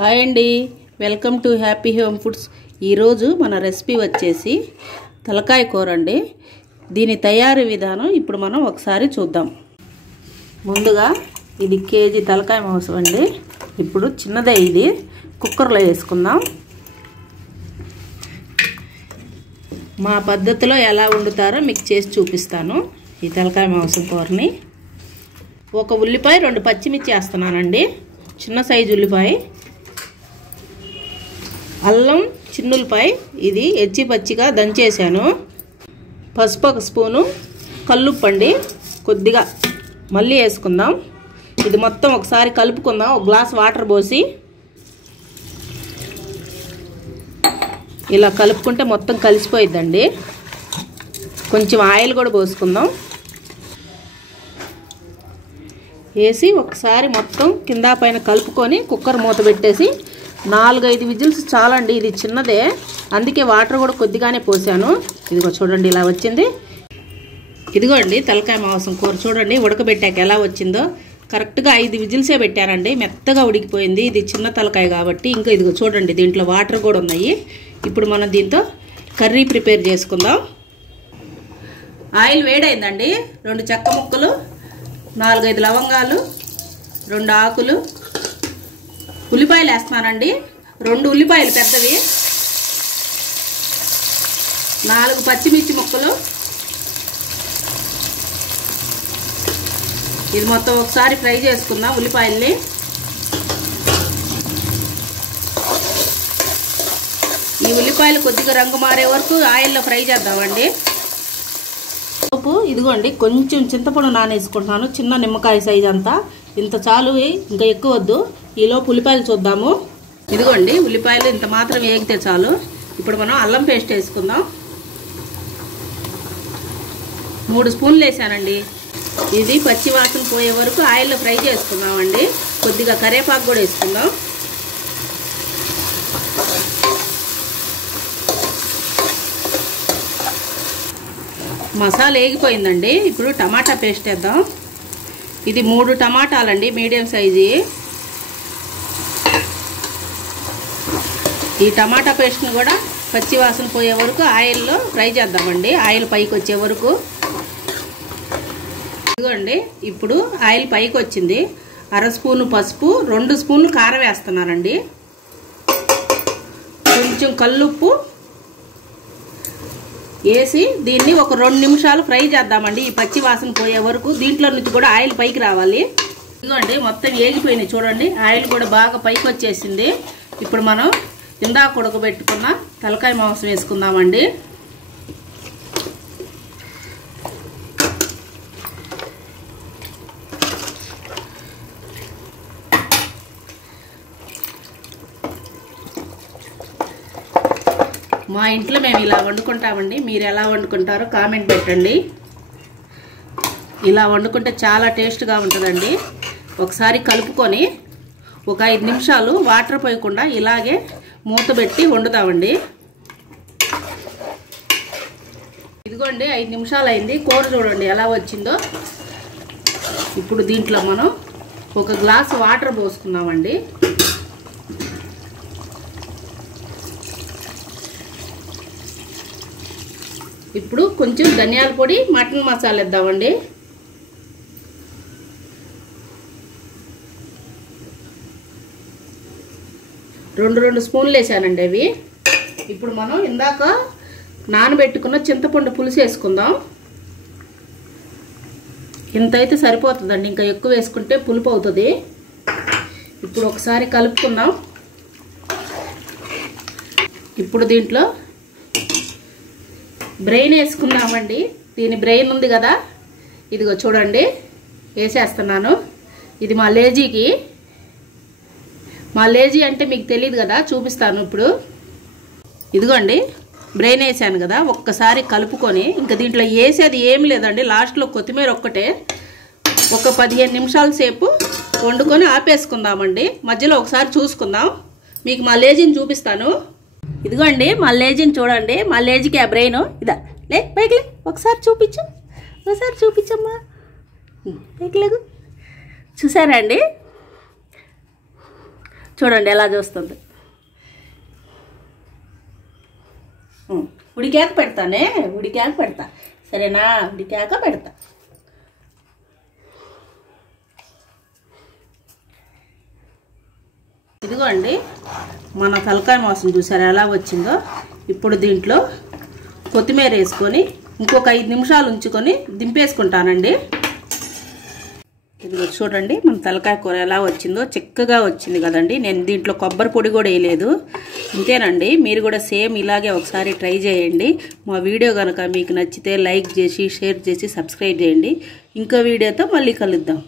Hi అండి, welcome to happy home foods. ఈరోజు మన రెసిపీ వచ్చేసి తలకాయ కూర అండి. దీని తయారీ విధానం ఇప్పుడు మనం ఒకసారి చూద్దాం. ముందుగా ఇది కేజీ తలకాయ మాంసం అండి. ఇప్పుడు చిన్నదే ఇది కుక్కర్లో వేసుకుందాం. మా పద్ధతిలో ఎలా వండుతారో మీకు చేసి చూపిస్తాను. ఈ తలకాయ మాంసం కూరని ఒక ఉల్లిపాయ 2 పచ్చిమిర్చి వేస్తున్నానండి. చిన్న సైజు ఉల్లిపాయ, అల్లం చిన్నులపాయ, ఇది ఎచ్చి పచ్చిగా దంచేసాను. పసుపు 1 స్పూను, కల్లుప్పు అండి కొద్దిగా మళ్ళీ వేసుకుందాం. ఇది మొత్తం ఒకసారి కలుపుకుందాం. 1 గ్లాస్ వాటర్ పోసి ఇలా కలుపుకుంటే మొత్తం కలిసిపోయిద్దండి. కొంచెం ఆయిల్ కూడా పోసుకుందాం. వేసి ఒకసారి మొత్తం కింద పైన కలుపుకొని కుక్కర్ మూత పెట్టేసి 4-5 విజిల్స్ చాలండి. ఇది చిన్నదే, అందుకే వాటర్ కూడా కొద్దిగానే పోసాను. ఇదిగో చూడండి ఇలా వచ్చింది. ఇదిగోండి తలకాయ మాంసం కూర చూడండి ఉడకబెట్టాక ఎలా వచ్చిందో. కరెక్ట్గా 5 విజిల్సే పెట్టానండి. మెత్తగా ఉడికిపోయింది. ఇది చిన్న తలకాయ కాబట్టి. ఇంకా ఇదిగో చూడండి దీంట్లో వాటర్ కూడా ఉన్నాయి. ఇప్పుడు మనం దీంతో కర్రీ ప్రిపేర్ చేసుకుందాం. ఆయిల్ వేడైందండి. 2 చెక్క ముక్కలు, 4-5 లవంగాలు, 2 ఆకులు, ఉల్లిపాయలు వేస్తున్నానండి. 2 ఉల్లిపాయలు పెద్దవి, 4 పచ్చిమిర్చి ముక్కలు. ఇది మొత్తం ఒకసారి ఫ్రై చేసుకుందాం ఉల్లిపాయల్ని. ఈ ఉల్లిపాయలు కొద్దిగా రంగు మారే వరకు ఆయిల్లో ఫ్రై చేద్దామండి. ఇదిగోండి కొంచెం చింతపండు నానేసుకుంటున్నాను. చిన్న నిమ్మకాయ సైజ్ అంతా, ఇంత చాలు, ఇంకా ఎక్కువ వద్దు. ఈలోపు ఉల్లిపాయలు చూద్దాము. ఇదిగోండి ఉల్లిపాయలు ఇంత మాత్రం వేగితే చాలు. ఇప్పుడు మనం అల్లం పేస్ట్ వేసుకుందాం. 3 స్పూన్లు వేసానండి. ఇది పచ్చి వాసన పోయే వరకు ఆయిల్లో ఫ్రై చేసుకుందామండి. కొద్దిగా కరివేపాకు కూడా వేసుకుందాం. మసాలా వేగిపోయిందండి. ఇప్పుడు టమాటా పేస్ట్ వేద్దాం. ఇది 3 టమాటాలండి, మీడియం సైజు. ఈ టమాటా పేస్ట్ని కూడా పచ్చి వాసన పోయే వరకు ఆయిల్లో ఫ్రై చేద్దామండి, ఆయిల్ పైకి వచ్చే వరకు. ఇదిగోండి ఇప్పుడు ఆయిల్ పైకి వచ్చింది. 1/2 స్పూను పసుపు, 2 స్పూన్లు కారం వేస్తున్నానండి. కొంచెం కల్లుప్పు వేసి దీన్ని ఒక 2 నిమిషాలు ఫ్రై చేద్దామండి, ఈ పచ్చి వాసన పోయే వరకు. దీంట్లో నుంచి కూడా ఆయిల్ పైకి రావాలి. ఇదిగోండి మొత్తం వేగిపోయినాయి చూడండి, ఆయిల్ కూడా బాగా పైకి వచ్చేసింది. ఇప్పుడు మనం ఇందాక ఉడకబెట్టుకున్న తలకాయ మాంసం వేసుకుందామండి. మా ఇంట్లో మేము ఇలా వండుకుంటామండి. మీరు ఎలా వండుకుంటారో కామెంట్ పెట్టండి. ఇలా వండుకుంటే చాలా టేస్ట్గా ఉంటుందండి. ఒకసారి కలుపుకొని ఒక 5 నిమిషాలు వాటర్ పోయకుండా ఇలాగే మూత పెట్టి వండుతామండి. ఇదిగోండి 5 నిమిషాలు అయింది. కూర చూడండి ఎలా వచ్చిందో. ఇప్పుడు దీంట్లో మనం 1 గ్లాస్ వాటర్ పోసుకుందామండి. ఇప్పుడు కొంచెం ధనియాల పొడి, మటన్ మసాలా వేద్దామండి. రెండు స్పూన్లు వేసానండి అవి. ఇప్పుడు మనం ఇందాక నానబెట్టుకున్న చింతపండు పులుసు వేసుకుందాం. ఇంత అయితే సరిపోతుందండి, ఇంకా ఎక్కువ వేసుకుంటే పులుపు అవుతుంది. ఇప్పుడు ఒకసారి కలుపుకుందాం. ఇప్పుడు దీంట్లో బ్రెయిన్ వేసుకుందామండి. దీని బ్రెయిన్ ఉంది కదా, ఇదిగో చూడండి వేసేస్తున్నాను. ఇది మా లేజీకి. మా లేజీ అంటే మీకు తెలియదు కదా, చూపిస్తాను ఇప్పుడు. ఇదిగోండి బ్రెయిన్ వేసాను కదా, ఒక్కసారి కలుపుకొని ఇంకా దీంట్లో వేసేది ఏమి లేదండి. లాస్ట్లో కొత్తిమీర ఒక్కటే. ఒక 15 నిమిషాల సేపు వండుకొని ఆపేసుకుందామండి. మధ్యలో ఒకసారి చూసుకుందాం. మీకు మా లేజీని చూపిస్తాను. ఇదిగోండి మా లేజీని చూడండి. మా లేజీకి ఆ బ్రెయిన్ ఇదా. లే పైకి లే, ఒకసారి చూపించు, ఒకసారి చూపించమ్మా. పైకి లేగు. చూసారా అండి, చూడండి ఎలా చూస్తుంది. ఉడికాక పెడతానే, ఉడికాక పెడతా, సరేనా? ఉడికాక పెడతా. ఇదిగోండి మన తలకాయ మాంసం చూసారా ఎలా వచ్చిందో. ఇప్పుడు దీంట్లో కొత్తిమీర వేసుకొని ఇంకొక 5 నిమిషాలు ఉంచుకొని దింపేసుకుంటానండి. ఇదిగో చూడండి మన తలకాయ కూర ఎలా వచ్చిందో, చిక్కగా వచ్చింది కదండి. నేను దీంట్లో కొబ్బరి పొడి కూడా వేయలేదు. ఇంతేనండి. మీరు కూడా సేమ్ ఇలాగే ఒకసారి ట్రై చేయండి. మా వీడియో కనుక మీకు నచ్చితే లైక్ చేసి, షేర్ చేసి, సబ్స్క్రైబ్ చేయండి. ఇంకో వీడియోతో మళ్ళీ కలుద్దాం.